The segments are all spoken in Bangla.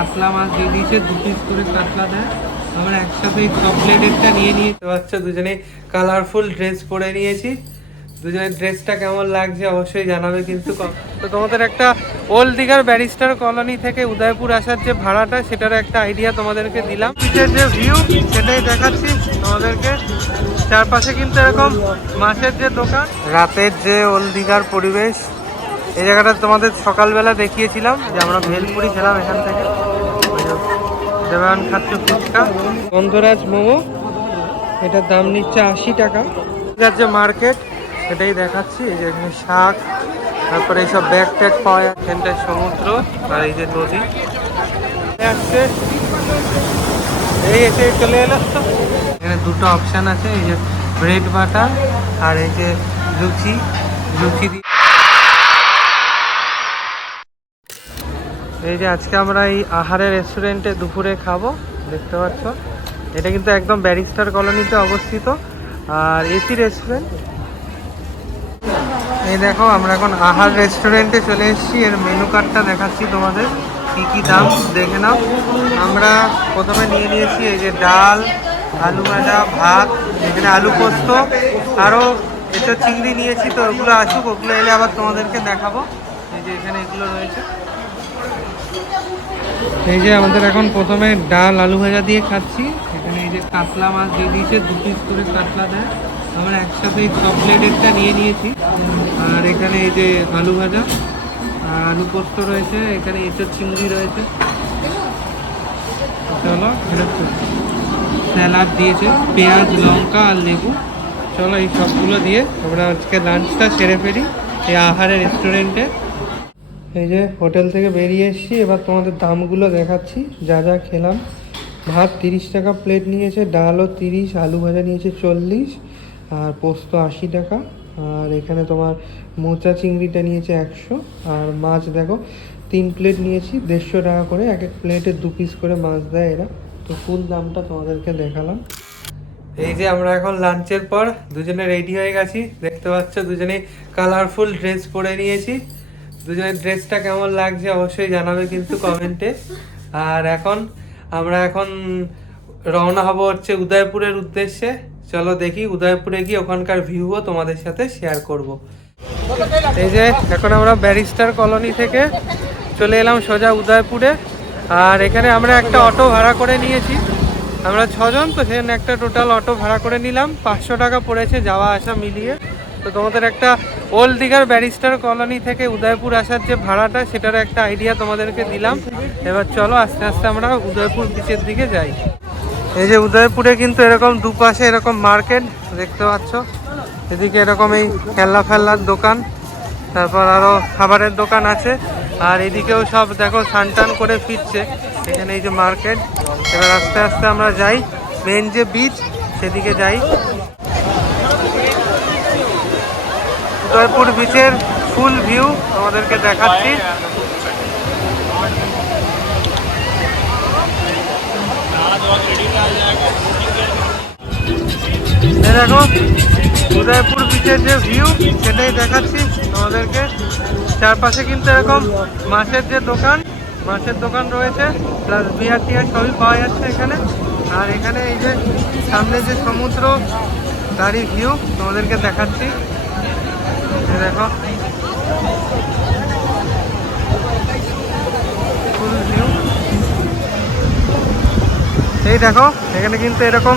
কাতলা মাছ দিয়ে দিয়েছে, 2 পিস করে কাতলা দেয়। আমরা একসাথে সব প্লেটেরটা নিয়ে নিয়েছি। বাচ্চা দুজনে কালারফুল ড্রেস পরে নিয়েছি। দুজনের ড্রেসটা কেমন লাগছে অবশ্যই জানাবে কিন্তু। তো তোমাদের একটা ওল্ড দীঘার ব্যারিস্টার কলোনি থেকে উদয়পুর আসার যে ভাড়াটা, সেটার একটা আইডিয়া তোমাদেরকে দিলাম। বিচের যে ভিউ সেটাই দেখাচ্ছি তোমাদেরকে। চারপাশে কিন্তু এরকম মাছের যে দোকান, রাতের যে ওল্ড দীঘার পরিবেশ। এই জায়গাটা তোমাদের সকালবেলা দেখিয়েছিলাম যে আমরা ভেলপুরি খেলাম এখান থেকে। দেবায়ন খাচ্ছে ফুচকা, গন্ধরাজ মোমো, এটার দাম নিচ্ছে 80 টাকা। এটার যে মার্কেট সেটাই দেখাচ্ছি। এই যে এখানে শাক, তারপরে এইসব ব্যাগ ট্যাগ পাওয়া যায়। এখানটায় সমুদ্র আর এই যে নদী আসছে, এই এসে চলে এলো। এখানে দুটো অপশান আছে, এই যে ব্রেড বাটার আর এই যে লুচি। লুচি দিয়ে এই যে আজকে আমরা এই আহারের রেস্টুরেন্টে দুপুরে খাবো, দেখতে পাচ্ছ। এটা কিন্তু একদম ব্যারিস্টার কলোনিতে অবস্থিত আর এসি রেস্টুরেন্ট। এই দেখো আমরা এখন আহার রেস্টুরেন্টে চলে এসেছি। এর মেনু কার্ডটা দেখাচ্ছি তোমাদের, কি কি দাম দেখে নাও। আমরা প্রথমে নিয়ে নিয়েছি এই যে ডাল, আলু ভাজা, ভাত, এখানে আলু পোস্ত, আরও এসব চিংড়ি নিয়েছি। তো ওগুলো আসুক, ওগুলো এলে আবার তোমাদেরকে দেখাবো। এই যে এখানে এগুলো রয়েছে। এই যে আমাদের এখন প্রথমে ডাল আলু ভাজা দিয়ে খাচ্ছি। এখানে এই যে কাতলা মাছ দিয়ে দিয়েছে, 2 পিস করে কাতলা দেয়। আমরা একসাথে সব প্লেটেরটা নিয়ে নিয়েছি। আর এখানে এই যে আলু ভাজা আর আলু পোস্ত রয়েছে, এখানে এঁচোর চিংড়ি রয়েছে। চলো, স্যালাড দিয়েছে, পেঁয়াজ লঙ্কা আর লেবু। চলো এই সবগুলো দিয়ে আমরা আজকে লাঞ্চটা সেরে ফেলি এই আহারের রেস্টুরেন্টে। এই যে হোটেল থেকে বেরিয়ে এসেছি, এবার তোমাদের দামগুলো দেখাচ্ছি যা যা খেলাম। ভাত 30 টাকা প্লেট নিয়েছে, ডালও 30, আলু ভাজা নিয়েছে 40, আর পোস্ত 80 টাকা। আর এখানে তোমার মোচা চিংড়িটা নিয়েছে 100। আর মাছ দেখো 3 প্লেট নিয়েছি 150 টাকা করে, এক এক প্লেটে 2 পিস করে মাছ দেয় এরা। তো ফুল দামটা তোমাদেরকে দেখালাম। এই যে আমরা এখন লাঞ্চের পর দুজনে রেডি হয়ে গেছি, দেখতে পাচ্ছ। দুজনেই কালারফুল ড্রেস পরে নিয়েছি। দুজনের ড্রেসটা কেমন লাগছে অবশ্যই জানাবে কিন্তু কমেন্টে। আর আমরা এখন রওনা হব হচ্ছে উদয়পুরের উদ্দেশ্যে। চলো দেখি উদয়পুরে গিয়ে ওখানকার ভিউও তোমাদের সাথে শেয়ার করব। এই যে এখন আমরা ব্যারিস্টার কলোনি থেকে চলে এলাম সোজা উদয়পুরে। আর এখানে আমরা একটা অটো ভাড়া করে নিয়েছি। আমরা 6 জন, তো সেখানে একটা টোটাল অটো ভাড়া করে নিলাম। 500 টাকা পড়েছে যাওয়া আসা মিলিয়ে। তো তোমাদের একটা ওল্ড দীঘার ব্যারিস্টার কলোনি থেকে উদয়পুর আসার যে ভাড়াটা, সেটার একটা আইডিয়া তোমাদেরকে দিলাম। এবার চলো আস্তে আস্তে আমরা উদয়পুর বিচের দিকে যাই। এই যে উদয়পুরে কিন্তু এরকম দুপাশে এরকম মার্কেট দেখতে পাচ্ছ। এদিকে এরকম এই খেলনার দোকান, তারপর আরও খাবারের দোকান আছে। আর এদিকেও সব দেখো স্নান করে ফিরছে। এখানে এই যে মার্কেট। এবার আস্তে আস্তে আমরা যাই মেন যে বিচ, সেদিকে যাই। উদয়পুর বিচের ফুল ভিউ আমাদেরকে দেখাচ্ছি। দেখো উদয়পুর বিচের যে ভিউ সেটাই দেখাচ্ছি তোমাদেরকে। চারপাশে কিন্তু এরকম মাছের যে দোকান রয়েছে, প্লাস বিয়ার টিয়ার সবই পাওয়া যাচ্ছে এখানে। আর এখানে এই যে সামনে যে সমুদ্র, তারই ভিউ তোমাদেরকে দেখাচ্ছি। দেখো ফুল ভিউ। এই দেখো এখানে কিন্তু এরকম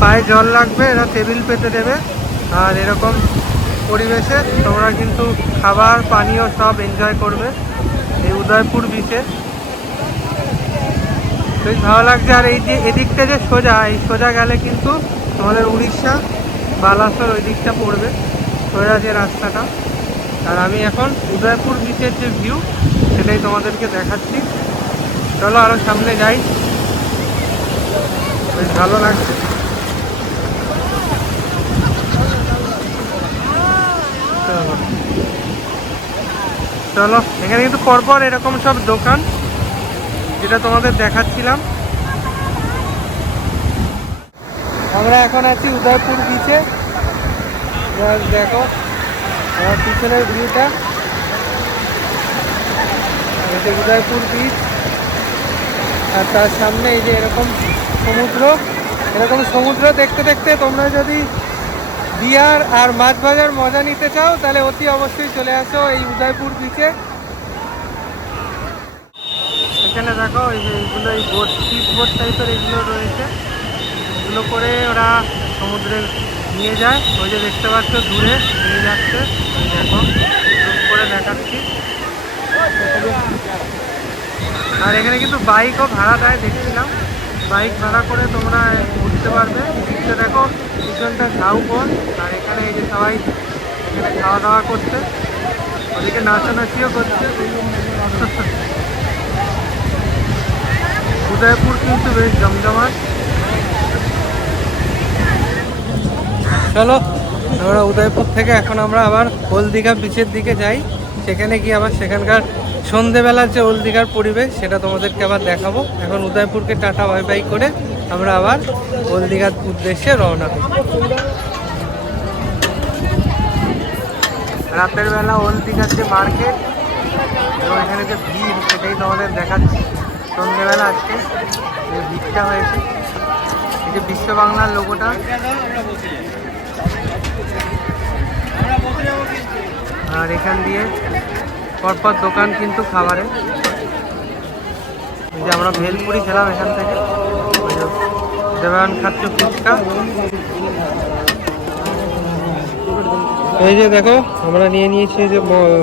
পায়ে জল লাগবে, এরা টেবিল পেতে দেবে। আর এরকম পরিবেশে তোমরা কিন্তু খাবার পানীয় সব এনজয় করবে এই উদয়পুর বিচে। বেশ ভালো লাগছে। আর এই যে এদিকটা যে সোজা গেলে কিন্তু তোমাদের উড়িষ্যা বালাসোর ওই দিকটা পড়বে, সোজা যে রাস্তাটা। আর আমি এখন উদয়পুর বিচের যে ভিউ সেটাই তোমাদেরকে দেখাচ্ছি। চলো আরও সামনে যাই, বেশ ভালো লাগছে। চলো এখানে কিন্তু পরপর এরকম সব দোকান, যেটা তোমাদের দেখাচ্ছিলাম। আমরা এখন আছি উদয়পুর বিচে। দেখো আমার পিছনের ভিউটা, উদয়পুর বিচ। আর তার সামনে এই যে এরকম সমুদ্র দেখতে দেখতে তোমরা যদি বিয়ার আর মাছ ভাজার মজা নিতে চাও তাহলে অতি অবশ্যই চলে আসো এই উদয়পুর বিচে। এখানে দেখো এই যে এইগুলো এই বোট স্পিড বোট টাইপের এগুলো রয়েছে, এগুলো করে ওরা সমুদ্রে নিয়ে যায়। ওই যে দেখতে পাচ্ছ দূরে নিয়ে যাচ্ছে, ওই দেখো জুম করে দেখাচ্ছি। আর এখানে কিন্তু বাইকও ভাড়া দেয়, দেখছিলাম বাইক ভাড়া করে তোমরা উঠতে পারবে। নিচে দেখো পিছনটা ঝাউবন, আর এখানে এই যে সবাই এখানে খাওয়া দাওয়া করছে, ওদিকে নাচানাচিও করছে। উদয়পুর কিন্তু বেশ জমজমাট। চলো আমরা উদয়পুর থেকে এখন আমরা আবার ওল্ড দীঘা বিচের দিকে যাই, সেখানে গিয়ে আবার সেখানকার সন্ধেবেলার যে ওল্ড দীঘার পরিবেশ সেটা তোমাদেরকে আবার দেখাবো। এখন উদয়পুরকে টাটা বাই বাই করে আমরা আবার ওল্ড দীঘার উদ্দেশ্যে রওনা হই। রাতের বেলা ওল্ড দীঘার যে মার্কেট এবং এখানে যে ভিড় সেটাই তোমাদের দেখাচ্ছি। সন্ধ্যেবেলা আজকে যে ভিড়টা হয়েছে, এই যে বিশ্ব বাংলার লোগোটা, আর এখান দিয়ে পরপর দোকান কিন্তু খাবারে। এই যে আমরা ভেলপুরি খেলাম এখান থেকে, দেবায়ন খাচ্ছে ফুচকা। এই যে দেখো আমরা নিয়ে নিয়েছি যে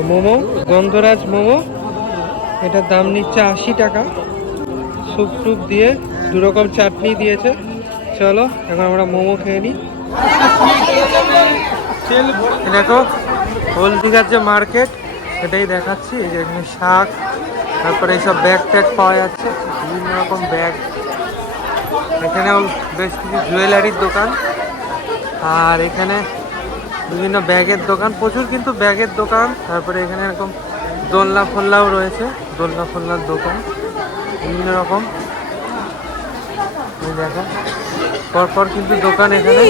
মোমো, গন্ধরাজ মোমো, এটার দাম নিচ্ছে 80 টাকা। স্যুপ টুপ দিয়ে 2 রকম চাটনি দিয়েছে। চলো এখন আমরা মোমো খেয়ে নিই। দেখো ওল্ড দীঘার যে মার্কেট সেটাই দেখাচ্ছি। এই যে এখানে শাক, তারপরে এইসব ব্যাগ ট্যাগ পাওয়া যাচ্ছে, বিভিন্ন রকম ব্যাগ। এখানেও বেশ কিছু জুয়েলারির দোকান, আর এখানে বিভিন্ন ব্যাগের দোকান, প্রচুর কিন্তু ব্যাগের দোকান। তারপরে এখানে এরকম দোলনা ফোলনাও রয়েছে, দোলনা ফোলনার দোকান বিভিন্ন রকম। দেখো পরপর কিন্তু দোকান এখানে।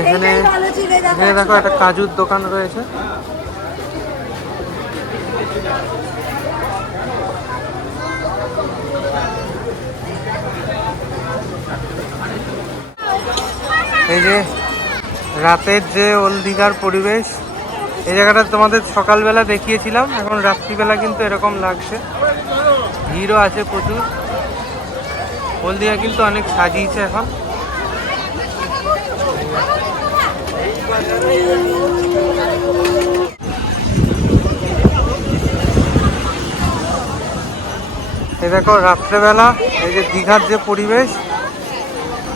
এখানে এখানে দেখো একটা কাজুর দোকান রয়েছে। এই যে রাতের যে ওল্ড দীঘার পরিবেশ, এই জায়গাটা তোমাদের সকালবেলা দেখিয়েছিলাম, এখন রাত্রিবেলা কিন্তু এরকম লাগছে। ভিড়ও আছে প্রচুর, ওল্ড দীঘা কিন্তু অনেক সাজিয়েছে এখন। এই দেখো রাত্রেবেলা এই যে দীঘার যে পরিবেশ,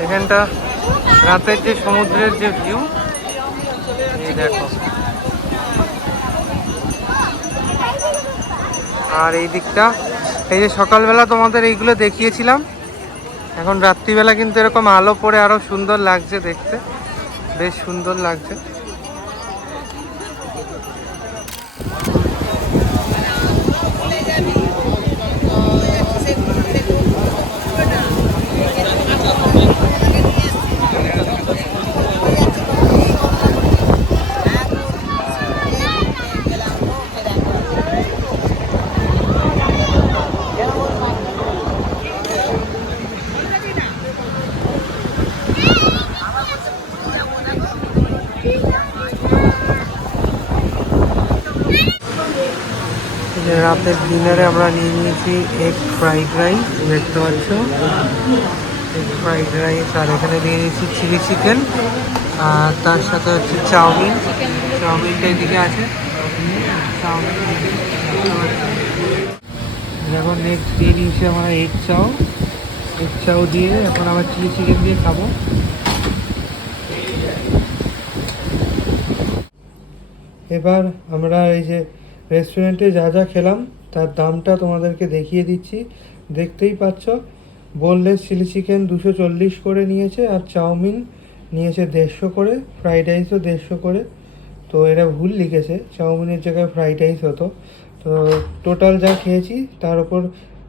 এখানটা রাতের যে সমুদ্রের যে ভিউ, এই দেখো। আর এই দিকটা এই যে সকালবেলা তোমাদের এইগুলো দেখিয়েছিলাম, এখন রাত্রিবেলা কিন্তু এরকম আলো পড়ে আরো সুন্দর লাগছে দেখতে, বেশ সুন্দর লাগছে। রাতের ডিনারে আমরা নিয়ে নিয়েছি এগ ফ্রাইড রাইস, দেখতে পাচ্ছ এগ ফ্রাইড রাইস। আর এখানে নিয়ে নিয়েছি চিলি চিকেন, আর তার সাথে হচ্ছে চাউমিন। চাউমিনটা এদিকে আছে, চাউমিন এখন নেক্সট দিয়ে নিয়েছি আমরা এগ চাউ দিয়ে এখন আবার চিলি চিকেন দিয়ে খাবো। এবার আমরা এই যে রেস্টুরেন্টে যা যা খেলাম তার দামটা তোমাদেরকে দেখিয়ে দিচ্ছি। দেখতেই পাচ্ছ, বোনলেস চিলি চিকেন 240 করে নিয়েছে, আর চাউমিন নিয়েছে 150 করে, ফ্রাইড রাইসও 150 করে। তো এরা ভুল লিখেছে, চাউমিনের জায়গায় ফ্রাইড রাইস হতো। তো টোটাল যা খেয়েছি তার উপর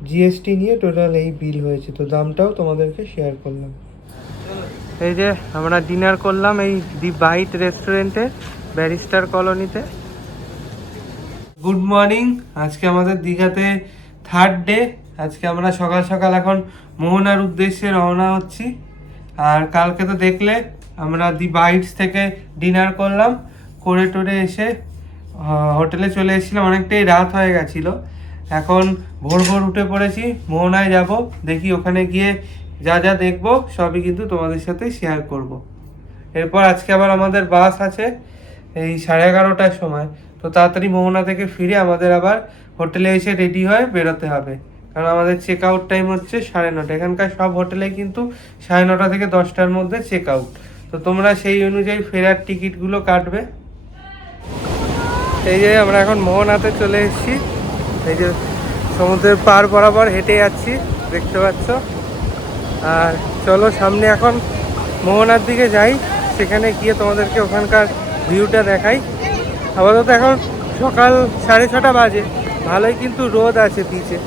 জিএসটি নিয়ে টোটাল এই বিল হয়েছে। তো দামটাও তোমাদেরকে শেয়ার করলাম। এই যে আমরা ডিনার করলাম এই দি বাইট রেস্টুরেন্টে, ব্যারিস্টার কলোনিতে। গুড মর্নিং, আজকে আমাদের দীঘাতে 3rd ডে। আজকে আমরা সকাল সকাল এখন মোহনার উদ্দেশ্যে রওনা হচ্ছি। আর কালকে তো দেখলে আমরা দি বাইটস থেকে ডিনার করলাম, করে টোরে এসে হোটেলে চলে এসেছিলাম, অনেকটাই রাত হয়ে গেছিলো। এখন ভোর ভোর উঠে পড়েছি, মোহনায় যাব, দেখি ওখানে গিয়ে যা যা দেখবো সবই কিন্তু তোমাদের সাথে শেয়ার করব। এরপর আজকে আবার আমাদের বাস আছে এই 11:30টার সময়, তো তাড়াতাড়ি মোহনা থেকে ফিরে আমাদের আবার হোটেলে এসে রেডি হয়ে বেরোতে হবে, কারণ আমাদের চেক আউট টাইম হচ্ছে 9:30। এখানকার সব হোটেলে কিন্তু 9:30 থেকে 10টার মধ্যে চেক আউট, তো তোমরা সেই অনুযায়ী ফেরার টিকিটগুলো কাটবে। এই যে আমরা এখন মোহনাতে চলে এসেছি, এই যে সমুদ্রের পার বরাবর হেঁটে যাচ্ছি, দেখতে পাচ্ছ। আর চলো সামনে এখন মোহনার দিকে যাই, সেখানে গিয়ে তোমাদেরকে ওখানকার ভিউটা দেখাই। আপাতত এখন সকাল 6:30 বাজে, ভালোই কিন্তু রোদ আছে বিচে,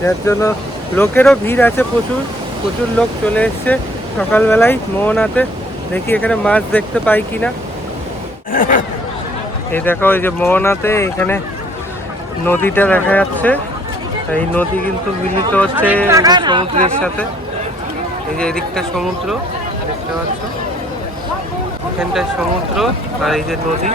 যার জন্য লোকেরও ভিড় আছে, প্রচুর প্রচুর লোক চলে এসছে সকালবেলায় মোহনাতে। দেখি এখানে মাছ দেখতে পাই কিনা। এই দেখো, এই যে মোহনাতে এখানে নদীটা দেখা যাচ্ছে, এই নদী কিন্তু মিলিত হচ্ছে এই যে সমুদ্রের সাথে। এই যে এদিকটা সমুদ্র দেখতে পাচ্ছ, এখানটায় সমুদ্র আর এই যে নদী।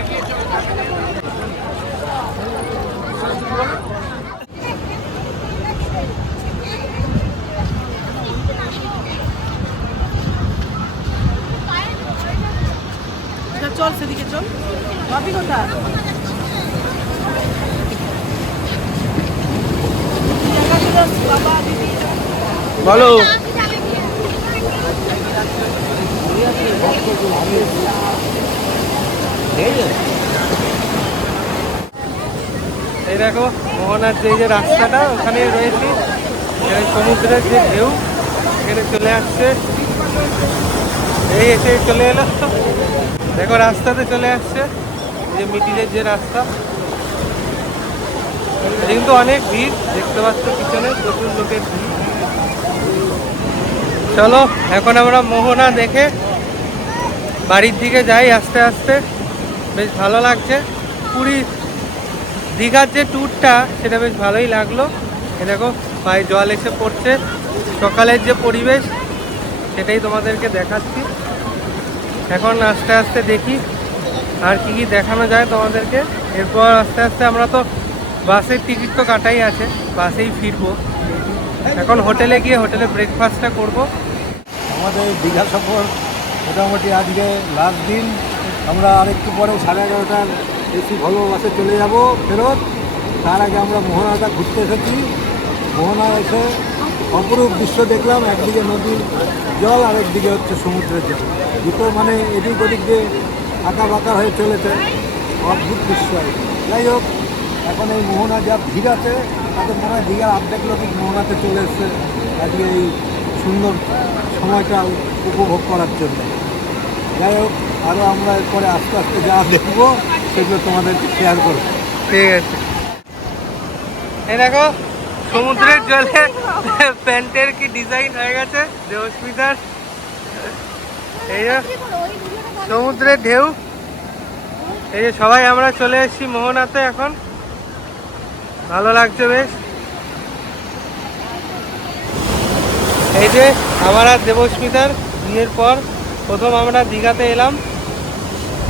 চল সেদিকে চল, ভাবি কোথায়? বলো। এই দেখো মোহনার যে রাস্তাটা, ওখানে রয়েছি, সমুদ্রের যে ঢেউ এখানে চলে আসছে, এই এসে চলে এলো, দেখো রাস্তাতে চলে আসছে, যে মিডিলের যে রাস্তা। কিন্তু অনেক ভিড় দেখতে পাচ্ছ পিছনে, প্রচুর লোকের ভিড়। চলো এখন আমরা মোহনা দেখে বাড়ির দিকে যাই আস্তে আস্তে। বেশ ভালো লাগছে, পুরী দীঘার যে ট্যুরটা সেটা বেশ ভালোই লাগলো। এ দেখো পায়ে জল এসে পড়ছে, সকালের যে পরিবেশ সেটাই তোমাদেরকে দেখাচ্ছি। এখন আস্তে আস্তে দেখি আর কি কি দেখানো যায় তোমাদেরকে। এরপর আস্তে আস্তে আমরা তো বাসের টিকিট তো কাটাই আছে, বাসেই ফিরবো। এখন হোটেলে গিয়ে হোটেলে ব্রেকফাস্টটা করব। আমাদের দীঘা সফর মোটামুটি আজকে লাস্ট দিন। আমরা আরেকটু পরে 11:30টার এসি ভলভো বাসে চলে যাব ফেরত। তার আগে আমরা মোহনাটা ঘুরতে এসেছি। মোহনা এসে অপরূপ দৃশ্য দেখলাম, একদিকে নদীর জল আর একদিকে হচ্ছে সমুদ্রের জল, দুটো মানে এদিক ওদিক দিয়ে আঁকা বাঁকা হয়ে চলেছে, অদ্ভুত দৃশ্য। যাই হোক, এখন এই মোহনা যা ভিড় আছে তাতে মনে হয় দীঘার অর্ধেক লোকই মোহনাতে চলে এসছে আজকে এই সুন্দর সময়টা উপভোগ করার জন্য। যাই হোক, আরও আমরা এরপরে আস্তে আস্তে যা দেখবো সেগুলো তোমাদেরকে শেয়ার করবো। ঠিক আছে। এই দেখো সমুদ্রের জলে প্যান্টের কি ডিজাইন হয়ে গেছে দেবস্মিতার। এই যে সমুদ্রের ঢেউ, এই যে সবাই আমরা চলে এসেছি মোহনাতে, এখন ভালো লাগছে বেশ। এই যে আমার আর দেবস্মিতার বিয়ের পর প্রথম আমরা দীঘাতে এলাম।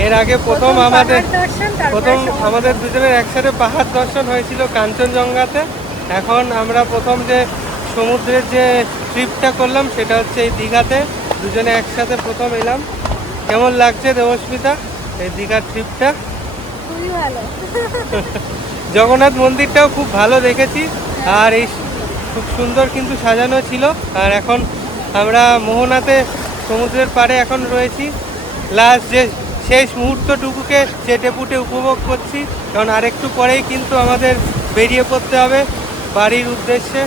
এর আগে প্রথম আমাদের দুজনের একসাথে পাহাড় দর্শন হয়েছিল কাঞ্চনজঙ্ঘাতে। এখন আমরা প্রথম যে সমুদ্রের যে ট্রিপটা করলাম সেটা হচ্ছে এই দীঘাতে, দুজনে একসাথে প্রথম এলাম। কেমন লাগছে দেবস্মিতা এই দীঘার ট্রিপটা? খুবই ভালো। জগন্নাথ মন্দিরটাও খুব ভালো দেখেছি, আর এই খুব সুন্দর কিন্তু সাজানো ছিল। আর এখন আমরা মোহনাতে সমুদ্রের পাড়ে এখন রয়েছি, লাস্ট যে শেষ মুহূর্তটুকুকে চেটেপুটে উপভোগ করছি, কারণ আরেকটু পরেই কিন্তু আমাদের বেরিয়ে পড়তে হবে বাড়ির উদ্দেশ্যে।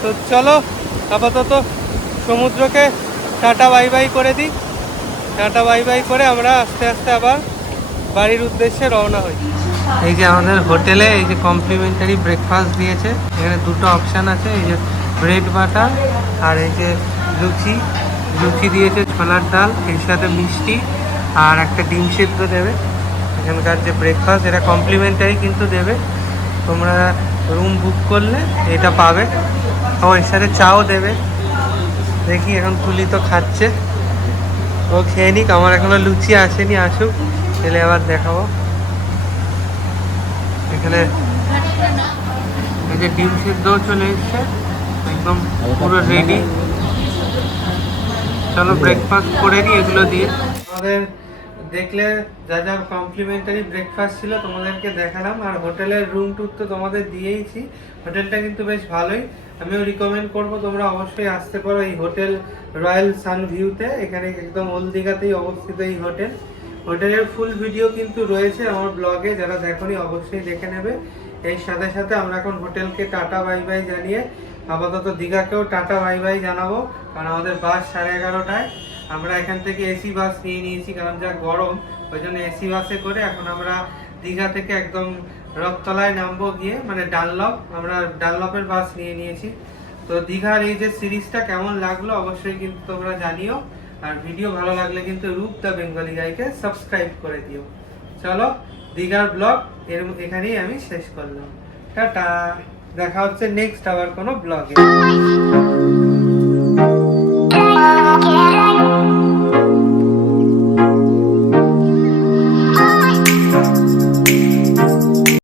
তো চলো আপাতত সমুদ্রকে টাটা বাই বাই করে দিই, টাটা বাই বাই করে আমরা আস্তে আস্তে আবার বাড়ির উদ্দেশ্যে রওনা হই। এই যে আমাদের হোটেলে এই যে কমপ্লিমেন্টারি ব্রেকফাস্ট দিয়েছে, এখানে দুটো অপশান আছে, এই যে ব্রেড বাটার আর এই যে লুচি দিয়েছে, ছোলার ডাল, এর সাথে মিষ্টি আর একটা ডিম সিদ্ধ দেবে। এখানকার যে ব্রেকফাস্ট এটা কমপ্লিমেন্টারি কিন্তু দেবে, তোমরা রুম বুক করলে এটা পাবে। ও এর সাথে চাও দেবে। দেখি এখন তুলি তো খাচ্ছে, ও খেয়ে নিক, আমার এখনো লুচি আসেনি, আসুক এলে আবার দেখাবো। এখানে এই যে ডিম সিদ্ধও চলে এসছে, একদম পুরো রেডি। চলো ব্রেকফাস্ট করে নিই এগুলো দিয়ে। আমাদের দেখলে যা যা কমপ্লিমেন্টারি ব্রেকফাস্ট ছিল তোমাদেরকে দেখালাম, আর হোটেলের রুম ট্যুর তো তোমাদের দিয়েইছি। হোটেলটা কিন্তু বেশ ভালোই, আমিও রিকমেন্ড করব তোমরা অবশ্যই আসতে পারো এই হোটেল রয়্যাল সান ভিউতে। এখানে একদম ওল্ড দীঘাতেই অবস্থিত এই হোটেল। হোটেলের ফুল ভিডিও কিন্তু রয়েছে আমার ব্লগে, যারা দেখোনি অবশ্যই দেখে নেবে। এর সাথে সাথে আমরা এখন হোটেলকে টাটা বাই বাই জানিয়ে আপাতত দীঘাকেও টাটা বাই বাই জানাবো, কারণ আমাদের বাস 11:30টায়। আমরা এখান থেকে এসি বাস নিয়ে নিয়েছি, কারণ যা গরম, ওই জন্য এসি বাসে করে এখন আমরা দীঘা থেকে একদম রথতলায় নামবো গিয়ে, মানে ডানলপ, আমরা ডানলপের বাস নিয়ে নিয়েছি। তো দীঘার এই যে সিরিজটা কেমন লাগলো অবশ্যই কিন্তু তোমরা জানিও, আর ভিডিও ভালো লাগলে কিন্তু রূপ দ্য বেঙ্গলি গাইকে সাবস্ক্রাইব করে দিও। চলো দীঘার ব্লগ এখানেই আমি শেষ করলাম। টাটা, দেখা হচ্ছে নেক্সট আবার কোনো ব্লগে।